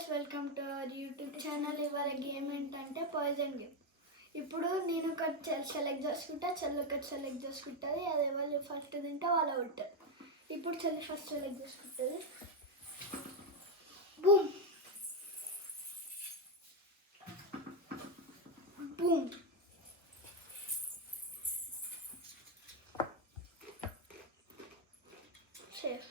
Guys, welcome to our YouTube channel. ఇవాళ గేమ్ ఏంటంటే poison game. ఇప్పుడు నేను ఒకటి సెలెక్ట్ చేసుకుంటా, చెల్లి ఒకటి సెలెక్ట్ చేసుకుంటుంది. అది ఎవరు ఫస్ట్ తింటే వాళ్ళ అవుట్. ఇప్పుడు చెల్లి ఫస్ట్ సెలెక్ట్ చేసుకుంటుంది. Boom boom. Safe.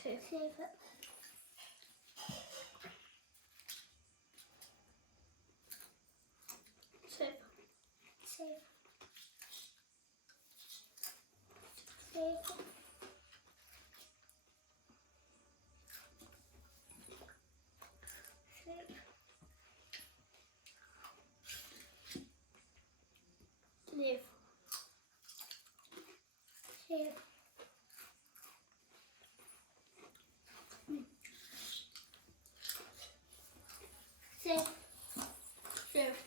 Safe. Safe. Safe. Safe. Safe. Safe. Safe. Safe.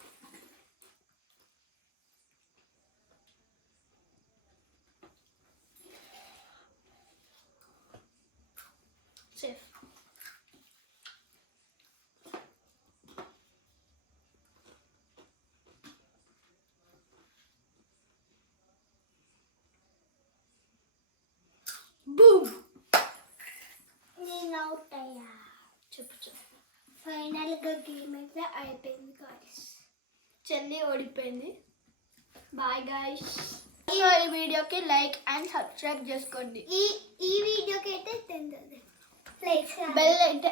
Safe. Boom. నేను అవుట్ అయ్యా. చెప్పు. ఫైనల్గా గేమ్ అయితే అయిపోయింది గాయ్స్. చెల్లి ఓడిపోయింది. Bye guys. సో ఈ వీడియోకి లైక్ అండ్ సబ్స్క్రైబ్ చేసుకోండి. ఈ వీడియోకి అయితే బెల్ అయితే